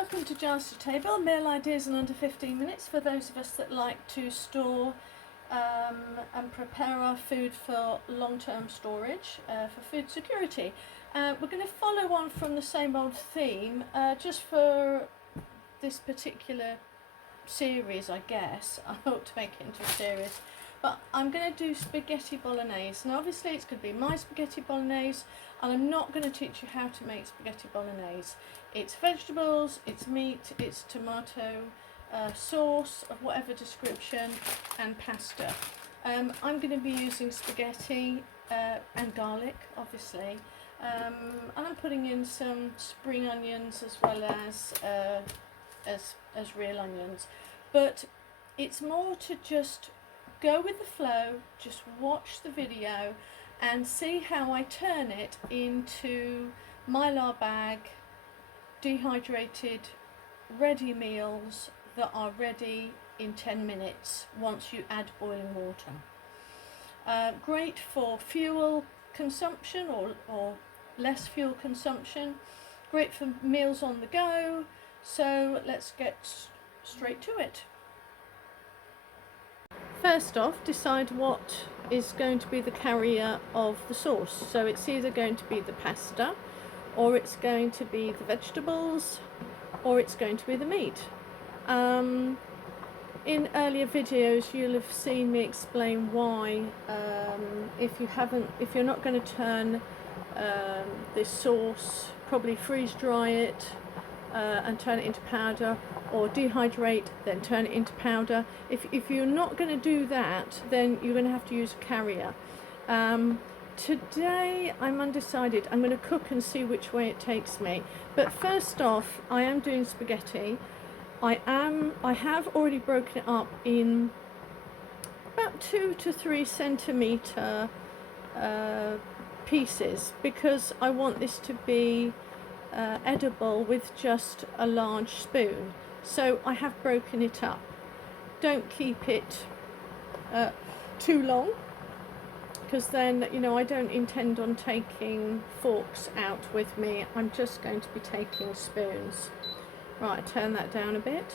Welcome to Jars to Table, meal ideas in under 15 minutes for those of us that like to store and prepare our food for long-term storage for food security. We're going to follow on from the same old theme just for this particular series, I guess. I hope to make it into a series. But I'm going to do spaghetti bolognese. Now obviously it's going to be my spaghetti bolognese, and I'm not going to teach you how to make spaghetti bolognese. It's vegetables, it's meat, it's tomato sauce of whatever description, and pasta. I'm going to be using spaghetti and garlic, obviously, and I'm putting in some spring onions as well as real onions. But it's more to just go with the flow, just watch the video and see how I turn it into Mylar bag, dehydrated, ready meals that are ready in 10 minutes once you add boiling water. Great for fuel consumption or less fuel consumption, great for meals on the go. So let's get straight to it. First off, decide what is going to be the carrier of the sauce. So it's either going to be the pasta, or it's going to be the vegetables, or it's going to be the meat. In earlier videos you'll have seen me explain why if you're not going to turn this sauce, probably freeze dry it and turn it into powder, or dehydrate then turn it into powder. If you're not going to do that, then you're going to have to use a carrier. Today I'm undecided. I'm going to cook and see which way it takes me. But first off, I am doing spaghetti. I have already broken it up in about 2 to 3 centimetre pieces, because I want this to be edible with just a large spoon. So I have broken it up. Don't keep it too long, because then, you know, I don't intend on taking forks out with me. I'm just going to be taking spoons. Right, turn that down a bit.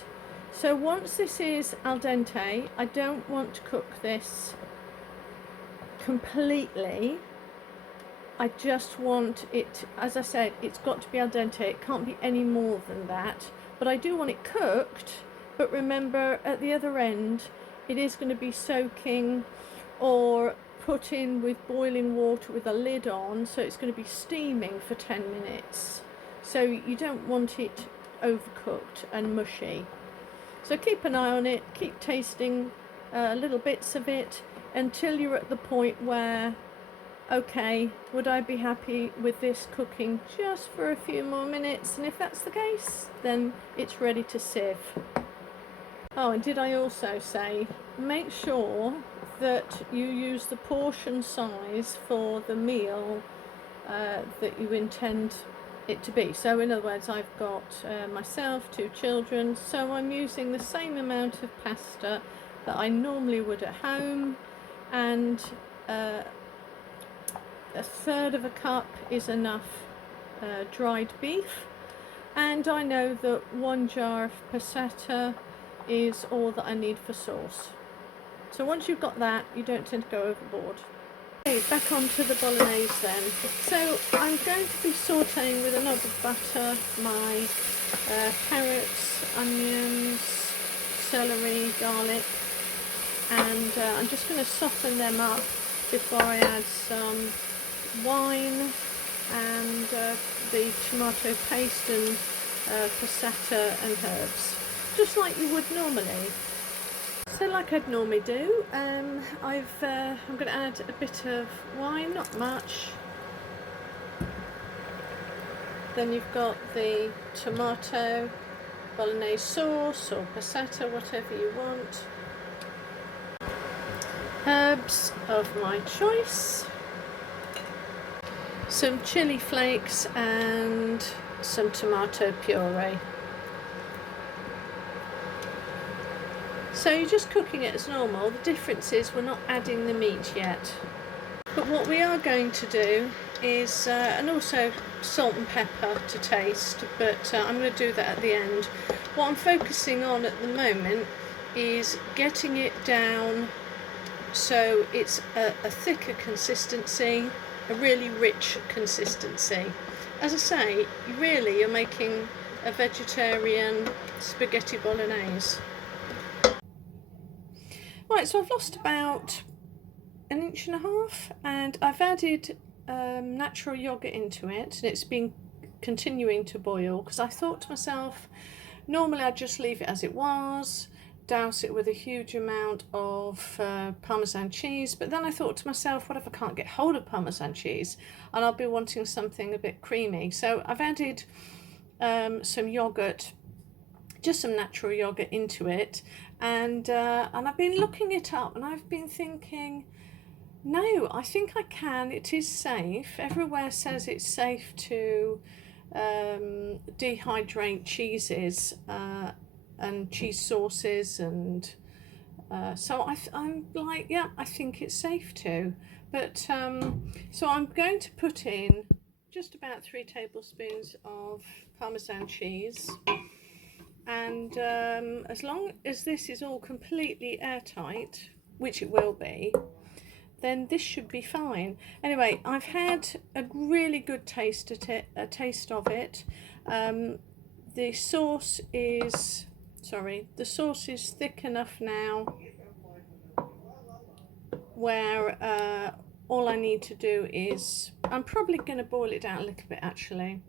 So once this is al dente, I don't want to cook this completely. I just want it, as I said, it's got to be al dente. It can't be any more than that. But I do want it cooked. But remember, at the other end, it is going to be soaking or put in with boiling water with a lid on, so it's going to be steaming for 10 minutes. So you don't want it overcooked and mushy. So keep an eye on it, keep tasting little bits of it until you're at the point where, okay, would I be happy with this cooking just for a few more minutes? And if that's the case, then it's ready to sieve. Oh, and did I also say, make sure that you use the portion size for the meal that you intend it to be. So in other words, I've got myself, 2 children, so I'm using the same amount of pasta that I normally would at home, and a third of a cup is enough dried beef, and I know that 1 jar of passata is all that I need for sauce. So once you've got that, you don't tend to go overboard. Okay, back onto the bolognese then. So I'm going to be sauteing with a knob of butter my carrots, onions, celery, garlic, and I'm just going to soften them up before I add some wine and the tomato paste and passata and herbs, just like you would normally. So like I'd normally do, I'm going to add a bit of wine, not much. Then you've got the tomato bolognese sauce or passata, whatever you want. Herbs of my choice. Some chili flakes and some tomato puree. So you're just cooking it as normal. The difference is we're not adding the meat yet. But what we are going to do is, and also salt and pepper to taste, but I'm going to do that at the end. What I'm focusing on at the moment is getting it down so it's a thicker consistency, a really rich consistency. As I say, you're making a vegetarian spaghetti bolognese. Right, so I've lost about 1.5 inches and I've added natural yogurt into it, and it's been continuing to boil because I thought to myself, normally I'd just leave it as it was, douse it with a huge amount of Parmesan cheese, but then I thought to myself, what if I can't get hold of Parmesan cheese and I'll be wanting something a bit creamy? So I've added some yogurt, just some natural yogurt into it, and I've been looking it up and I've been thinking, no, I think I can. It is safe. Everywhere says it's safe to dehydrate cheeses and cheese sauces, and so I'm like, yeah, I think it's safe to. But so I'm going to put in just about 3 tablespoons of Parmesan cheese, and as long as this is all completely airtight, which it will be, then this should be fine. Anyway, I've had a really good taste of it. The sauce is thick enough now where all I need to do is, I'm probably going to boil it down a little bit actually.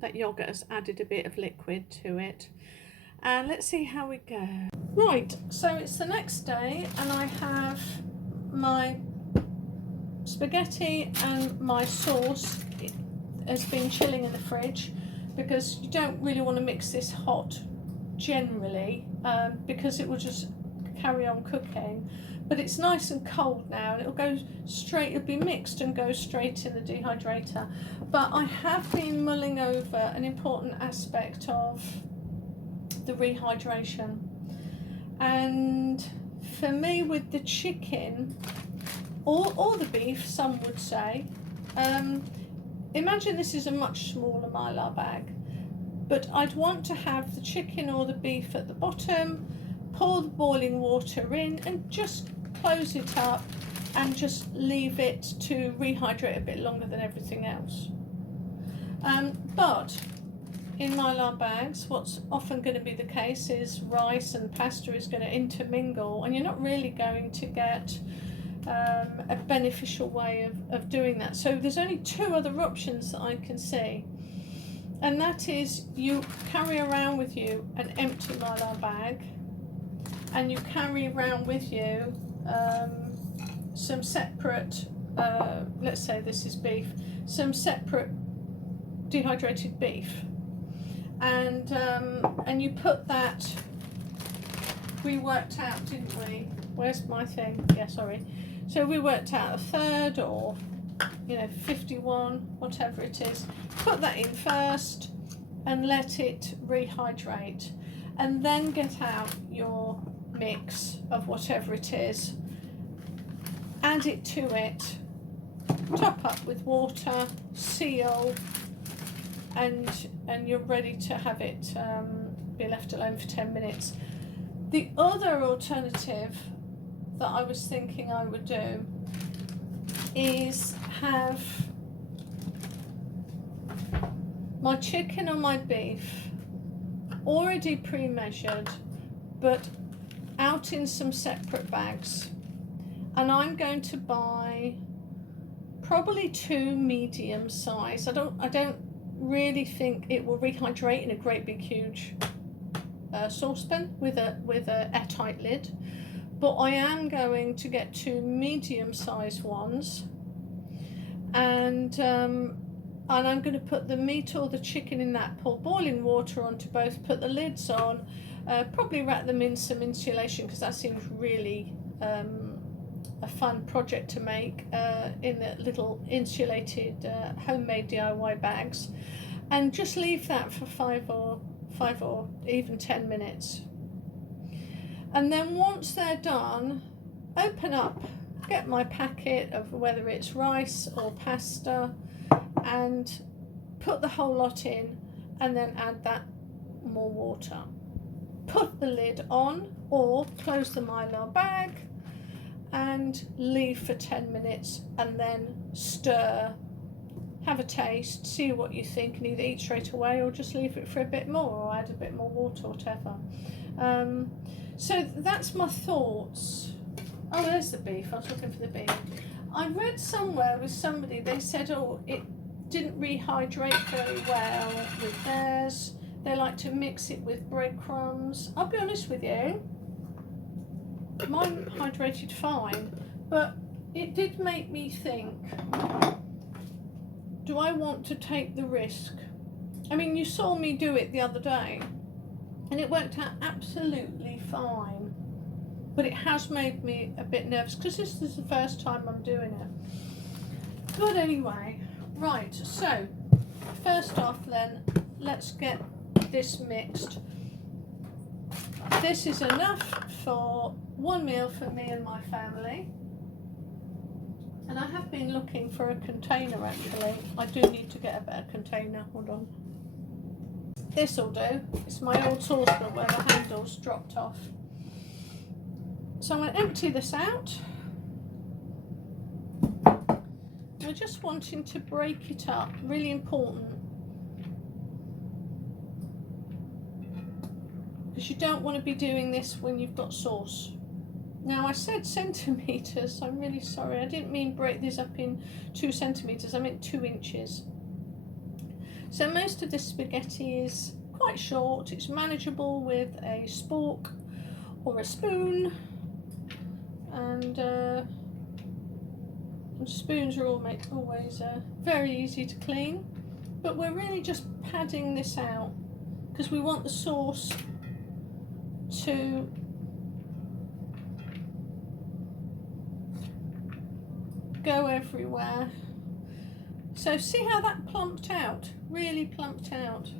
That yogurt has added a bit of liquid to it. And let's see how we go. Right, so it's the next day and I have my spaghetti and my sauce has been chilling in the fridge, because you don't really want to mix this hot generally, because it will just carry on cooking. But it's nice and cold now and it'll be mixed and go straight in the dehydrator. But I have been mulling over an important aspect of the rehydration, and for me with the chicken or the beef, some would say, imagine this is a much smaller Mylar bag, but I'd want to have the chicken or the beef at the bottom, pour the boiling water in and just close it up and just leave it to rehydrate a bit longer than everything else. But in Mylar bags, what's often going to be the case is rice and pasta is going to intermingle, and you're not really going to get a beneficial way of doing that. So there's only 2 other options that I can see, and that is you carry around with you an empty Mylar bag, and you carry around with you some separate, let's say this is beef, some separate dehydrated beef, and you put that, we worked out, didn't we? Where's my thing? Yeah, sorry. So we worked out 1/3 or 51, whatever it is. Put that in first and let it rehydrate, and then get out your mix of whatever it is, add it to it, top up with water, seal, and you're ready to have it be left alone for 10 minutes. The other alternative that I was thinking I would do is have my chicken or my beef already pre-measured, but out in some separate bags, and I'm going to buy probably 2 medium size. I don't really think it will rehydrate in a great big huge saucepan with a airtight lid, but I am going to get 2 medium-sized ones, and I'm going to put the meat or the chicken in that, pour boiling water onto both, put the lids on, probably wrap them in some insulation, because that seems really a fun project to make, in the little insulated homemade DIY bags, and just leave that for 5 or even 10 minutes. And then once they're done, open up, get my packet of whether it's rice or pasta, and put the whole lot in, and then add that more water. Put the lid on or close the Mylar bag and leave for 10 minutes and then stir. Have a taste, see what you think, and either eat straight away or just leave it for a bit more or add a bit more water or whatever. So that's my thoughts. Oh, there's the beef. I was looking for the beef. I read somewhere with somebody, they said, oh, it didn't rehydrate very well with theirs. They like to mix it with breadcrumbs. I'll be honest with you, mine hydrated fine, but it did make me think, do I want to take the risk? I mean, you saw me do it the other day and it worked out absolutely fine, but it has made me a bit nervous because this is the first time I'm doing it. But anyway, right, so first off then, let's get this mixed. This is enough for one meal for me and my family. And I have been looking for a container actually. I do need to get a better container, hold on. This'll do. It's my old saucepan where the handle's dropped off. So I'm going to empty this out. I'm just wanting to break it up, really important. Because you don't want to be doing this when you've got sauce. Now I said centimetres, I'm really sorry, I didn't mean break this up in 2 centimetres, I meant 2 inches. So most of this spaghetti is quite short, it's manageable with a spork or a spoon, and spoons are always very easy to clean, but we're really just padding this out because we want the sauce to go everywhere. So see how that plumped out, really plumped out.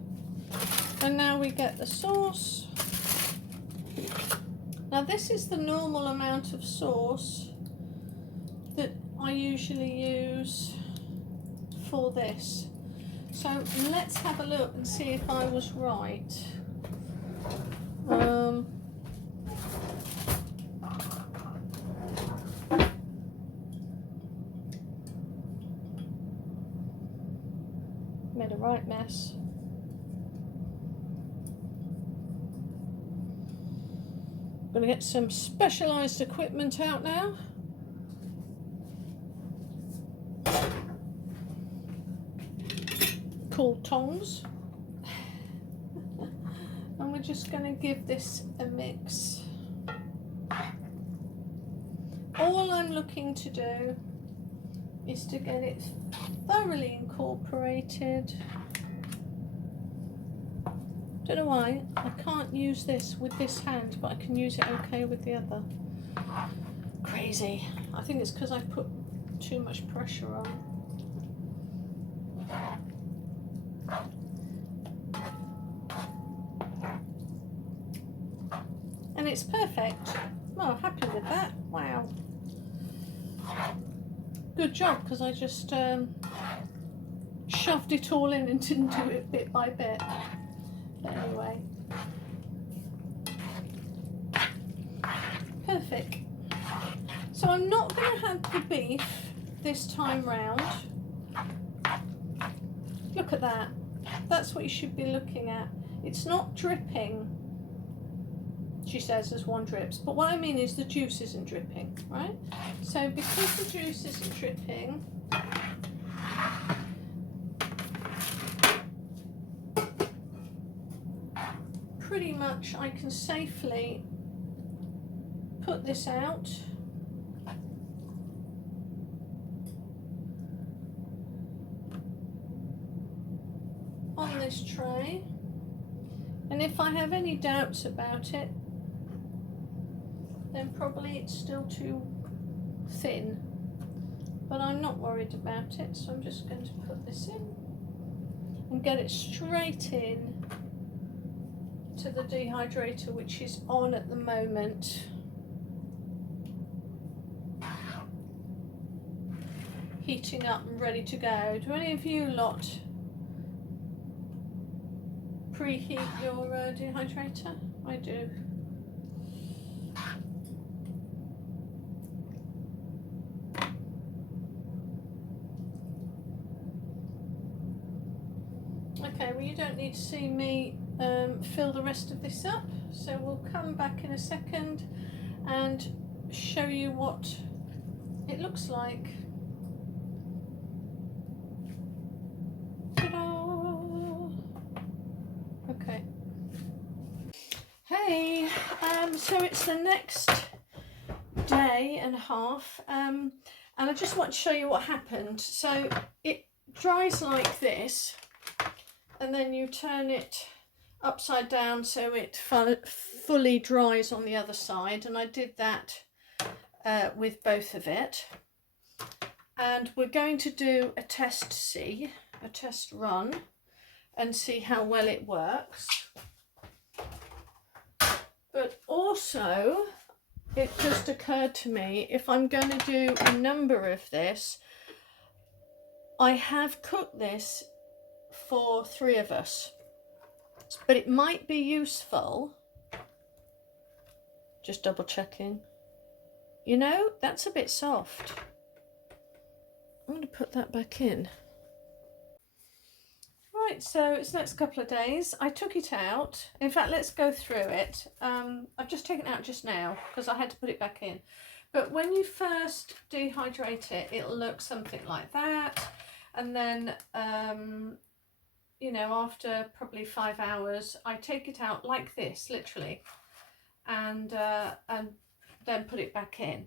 And now we get the sauce. Now this is the normal amount of sauce that I usually use for this. So let's have a look and see if I was right. Made a right mess. I'm going to get some specialised equipment out now. Called tongs. And we're just going to give this a mix. All I'm looking to do is to get it thoroughly incorporated. Don't know why I can't use this with this hand, but I can use it okay with the other. Crazy. I think it's because I put too much pressure on. And it's perfect. Well, happy with that. Wow. Good job, because I just shoved it all in and didn't do it bit by bit. But anyway. Perfect. So I'm not going to have the beef this time round. Look at that. That's what you should be looking at. It's not dripping. She says there's one drips, but what I mean is the juice isn't dripping, right? So because the juice isn't dripping, pretty much I can safely put this out. On this tray, and if I have any doubts about it, then probably it's still too thin, but I'm not worried about it, so I'm just going to put this in and get it straight in to the dehydrator, which is on at the moment. heating up and ready to go. Do any of you lot preheat your dehydrator? I do. Okay, well you don't need to see me fill the rest of this up, so we'll come back in a second and show you what it looks like. Ta-da! Okay. Hey, so it's the next day and a half, and I just want to show you what happened. So it dries like this, and then you turn it upside down so it fully dries on the other side, and I did that with both of it. And we're going to do a test run, and see how well it works. But also, it just occurred to me, if I'm going to do a number of this, I have cooked this for 3 of us, but it might be useful, just double checking, you know, that's a bit soft. I'm going to put that back in. Right, so it's the next couple of days. I took it out. In fact, let's go through it. I've just taken it out just now because I had to put it back in. But when you first dehydrate it, it'll look something like that. And then, you know, after probably 5 hours, I take it out like this, literally, and then put it back in.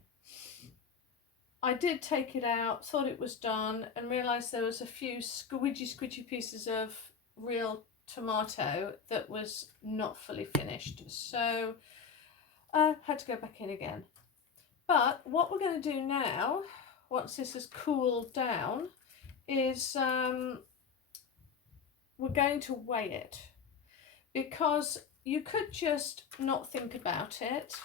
I did take it out, thought it was done, and realised there was a few squidgy pieces of real tomato that was not fully finished. So I had to go back in again. But what we're going to do now, once this has cooled down, is we're going to weigh it. Because you could just not think about it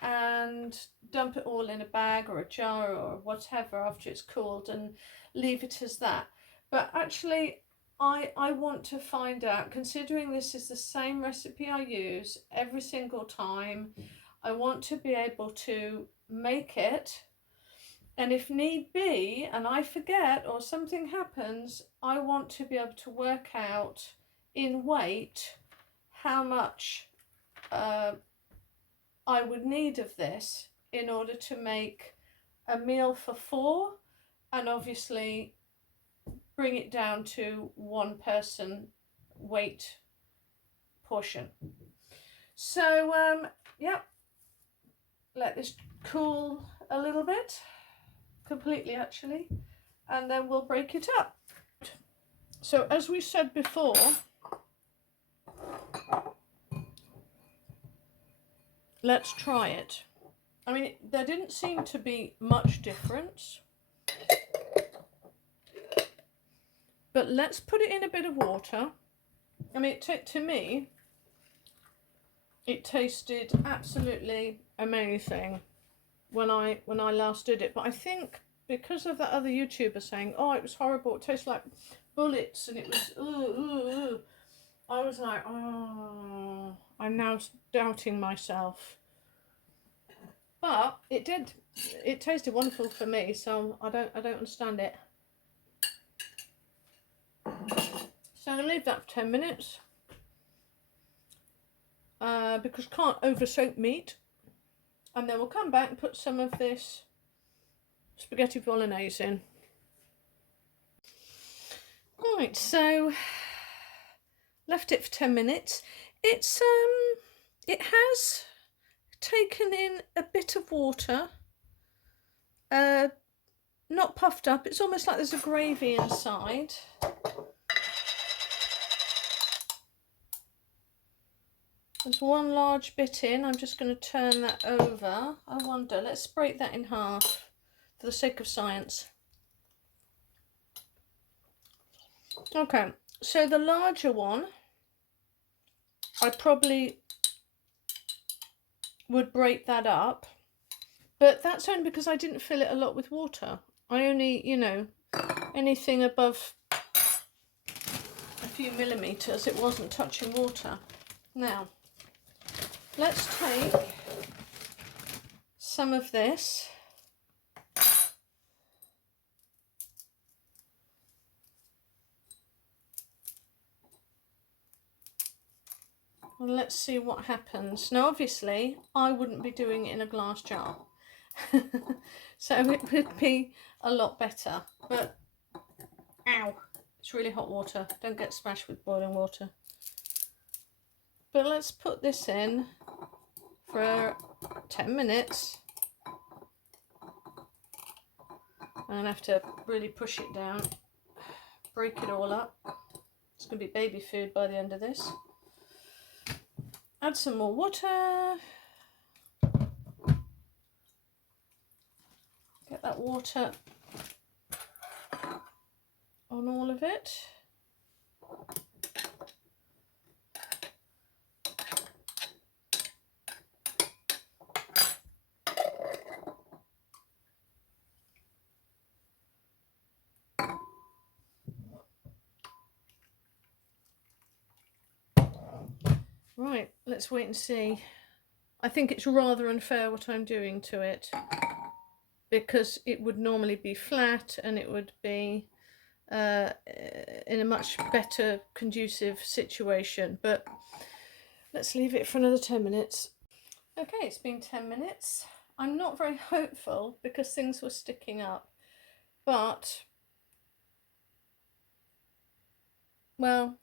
and dump it all in a bag or a jar or whatever after it's cooled and leave it as that. But actually I want to find out, considering this is the same recipe I use every single time, I want to be able to make it, and if need be and I forget or something happens, I want to be able to work out in weight how much I would need of this in order to make a meal for 4, and obviously bring it down to 1 person weight portion. So yeah, let this cool a little bit, completely actually, and then we'll break it up. So as we said before, let's try it. I mean, there didn't seem to be much difference, but let's put it in a bit of water. I mean, to me, it tasted absolutely amazing when I last did it. But I think because of that other YouTuber saying, oh, it was horrible, it tastes like bullets, and it was, I was like, oh, I'm now doubting myself. But it did. It tasted wonderful for me, so I don't understand it. So I'm going to leave that for 10 minutes. Because can't over soak meat. And then we'll come back and put some of this spaghetti bolognese in. Right, so left it for 10 minutes. It's it has taken in a bit of water, not puffed up. It's almost like there's a gravy inside. There's 1 large bit in. I'm just going to turn that over. I wonder, let's break that in half for the sake of science. Okay, so the larger one, I probably would break that up, but that's only because I didn't fill it a lot with water. I only, you know, anything above a few millimeters, it wasn't touching water. Now, let's take some of this. And let's see what happens. Now, obviously, I wouldn't be doing it in a glass jar. So it would be a lot better. But, ow, it's really hot water. Don't get splashed with boiling water. But let's put this in for 10 minutes. I'm going to have to really push it down, break it all up. It's going to be baby food by the end of this. Add some more water. Get that water on all of it. Right, let's wait and see. I think it's rather unfair what I'm doing to it, because it would normally be flat and it would be in a much better conducive situation, but let's leave it for another 10 minutes. Okay, it's been 10 minutes. I'm not very hopeful because things were sticking up, but, well,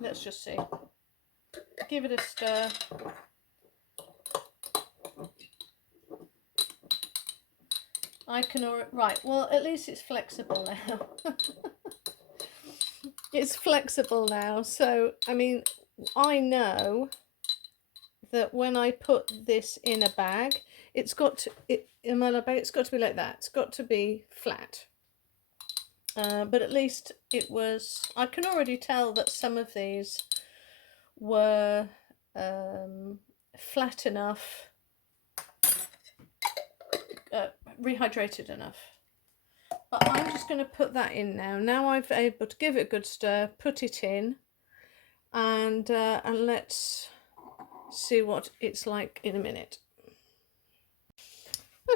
let's just see. Give it a stir. I can already, right, well, at least it's flexible now. It's flexible now, so, I mean, I know that when I put this in a bag, it's got to, in my bag, it's got to be like that. It's got to be flat. But at least it was, I can already tell that some of these were flat enough, rehydrated enough. But I'm just going to put that in now. Now I've able to give it a good stir, put it in, and let's see what it's like in a minute.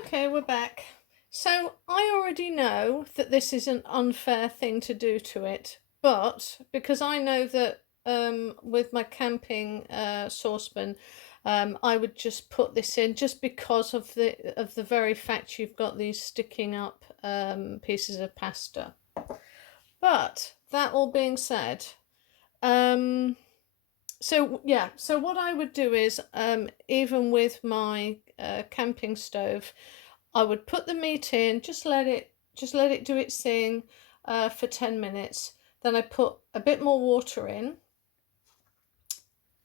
Okay, we're back. So I already know that this is an unfair thing to do to it, but because I know that with my camping saucepan, I would just put this in just because of the very fact you've got these sticking up pieces of pasta. But that all being said, so yeah, so what I would do is, even with my camping stove, I would put the meat in, just let it do its thing for 10 minutes. Then I put a bit more water in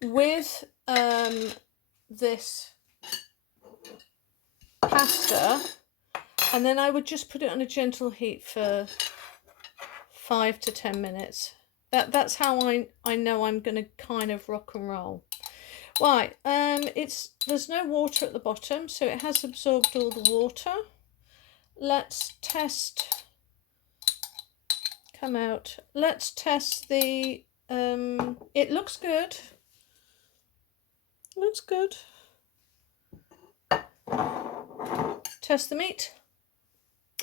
with this pasta, and then I would just put it on a gentle heat for 5 to 10 minutes. That's how I know I'm going to kind of rock and roll. Right, there's no water at the bottom, so it has absorbed all the water. Let's test, come out. Let's test the, it looks good. Looks good. Test the meat.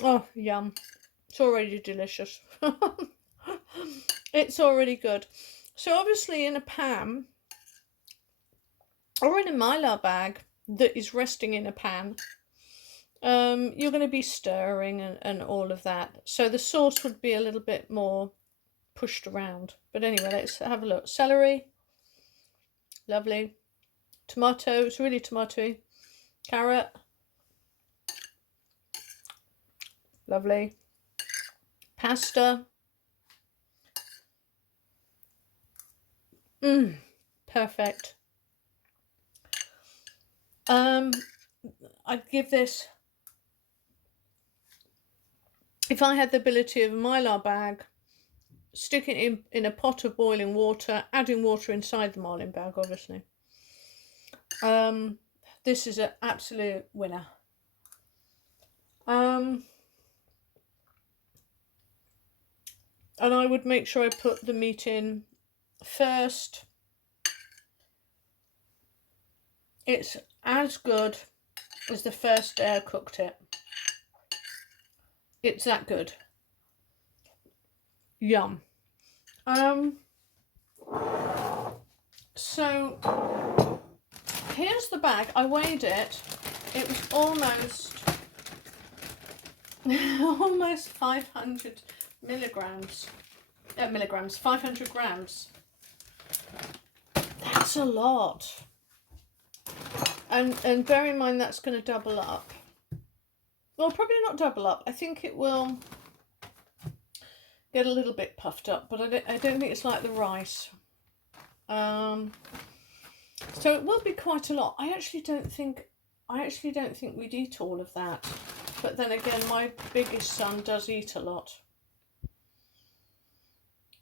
Oh, yum. It's already delicious. It's already good. So obviously in a pan, or in a Mylar bag that is resting in a pan, you're going to be stirring and all of that. So the sauce would be a little bit more pushed around. But anyway, let's have a look. Celery. Lovely. Tomato. It's really tomatoey. Carrot. Lovely. Pasta. Perfect. I'd give this, if I had the ability of a Mylar bag, stick it in a pot of boiling water, adding water inside the Mylar bag, obviously. This is an absolute winner. And I would make sure I put the meat in first. It's as good as the first day I cooked it. It's that good. Yum. So here's the bag. I weighed it. It was almost 500 milligrams. 500 grams. That's a lot. And bear in mind that's going to double up. Well, probably not double up. I think it will get a little bit puffed up, but I don't think it's like the rice. So it will be quite a lot. I actually don't think we'd eat all of that. But then again, my biggest son does eat a lot.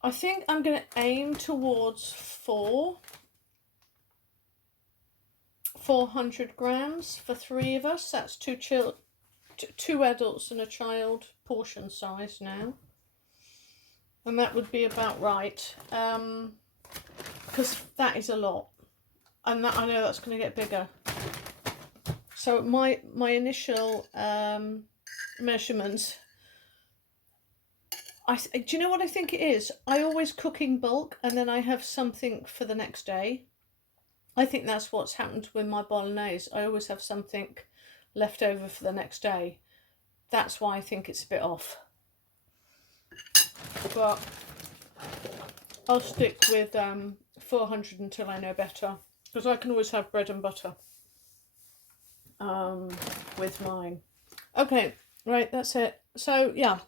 I think I'm going to aim towards 400 grams for 3 of us. That's 2 adults and a child portion size now. And that would be about right. Because that is a lot. And that, I know that's going to get bigger. So my initial measurements, do you know what I think it is? I always cook in bulk and then I have something for the next day. I think that's what's happened with my bolognese. I always have something left over for the next day. That's why I think it's a bit off. But I'll stick with 400 until I know better. Because I can always have bread and butter with mine. Okay, right, that's it. So yeah,